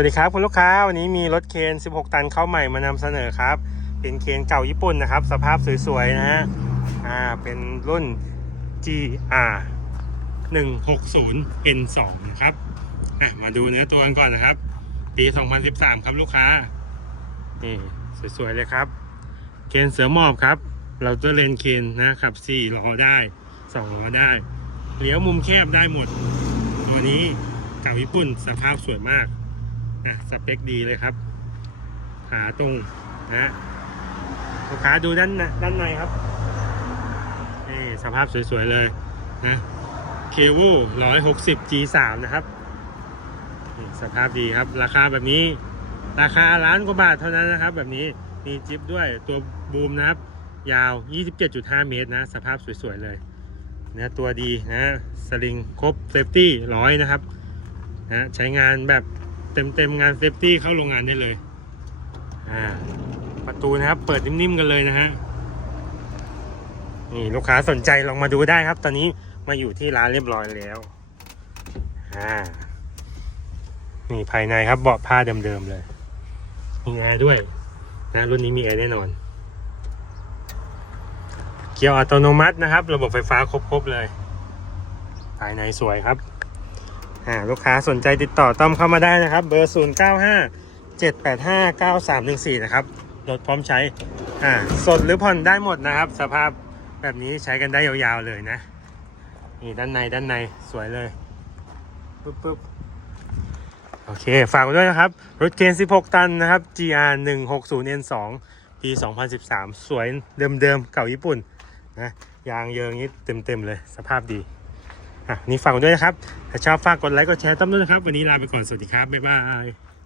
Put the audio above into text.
วัสดีครับคุณลูกค้าวันนี้มีรถเคน 16 ตันเข้าใหม่มานำเสนอครับ เป็นเคนเก่าญี่ปุ่นนะครับ สภาพสวยๆนะฮะอ่าเป็นรุ่น GR 160 N2 นะครับอะมาดูเนื้อตัวกันก่อนนะครับ ปี 2013 ครับลูกค้านี่สวยๆเลยครับ เคนเสือหมอบครับ เราตัวเลนเคนนะครับ4ล้อได้ 2 ล้อได้เลี้ยวมุมแคบได้หมดตัวนี้เก่าญี่ปุ่นสภาพสวยมาก อะสเปคดีเลยครับ ขาตรงนะลูกค้าดูด้านในด้านในครับนี่สภาพสวยๆเลยนะเคโว160 G3 นะครับสภาพดีครับ ราคาแบบนี้ ราคาล้านกว่าบาทเท่านั้นนะครับ แบบนี้มีจิ๊บด้วยตัวบูมนะครับ ยาว 27.5 เมตรนะ สภาพสวยๆเลยนะตัวดีนะสลิงครบเซฟตี้ร้อยนะครับนะใช้งานแบบ เต็มๆงานเซฟตี้เข้าโรงงานได้เลยอ่าประตูนะครับเปิดนิ่มๆกันเลยนะฮะนี่ลูกค้าสนใจลองมาดูได้ครับ ตอนนี้มาอยู่ที่ร้านเรียบร้อยแล้วอ่านี่ภายในครับเบาะผ้าเดิมๆเลยมีแอร์ด้วยนะรุ่นนี้มีแอร์แน่นอน เกียร์อัตโนมัตินะครับ ระบบไฟฟ้าครบๆเลย ภายในสวยครับ อ่าลูกค้าสนใจติดต่อต้อมเข้ามาได้นะครับ เบอร์ 0 9 5 7 8 5 9 3 1 4 นะครับรถพร้อมใช้อ่าสดหรือผ่อนได้หมดนะครับ สภาพแบบนี้ใช้กันได้ยาวๆเลยนะ นี่ด้านในด้านในสวยเลยปึ๊บปึ๊บโอเค ฝากด้วยนะครับ รถเกน16 ตันนะครับ GR 160 N2 ปี 2013 สวยเดิมๆ เก่าญี่ปุ่นนะยางเยิงนี้เต็มๆเลยสภาพดี อะนี่ฝากกันด้วยนะครับ ถ้าชอบฝากกดไลค์กดแชร์ตั้มด้วยนะครับ วันนี้ลาไปก่อน สวัสดีครับ บ๊ายบาย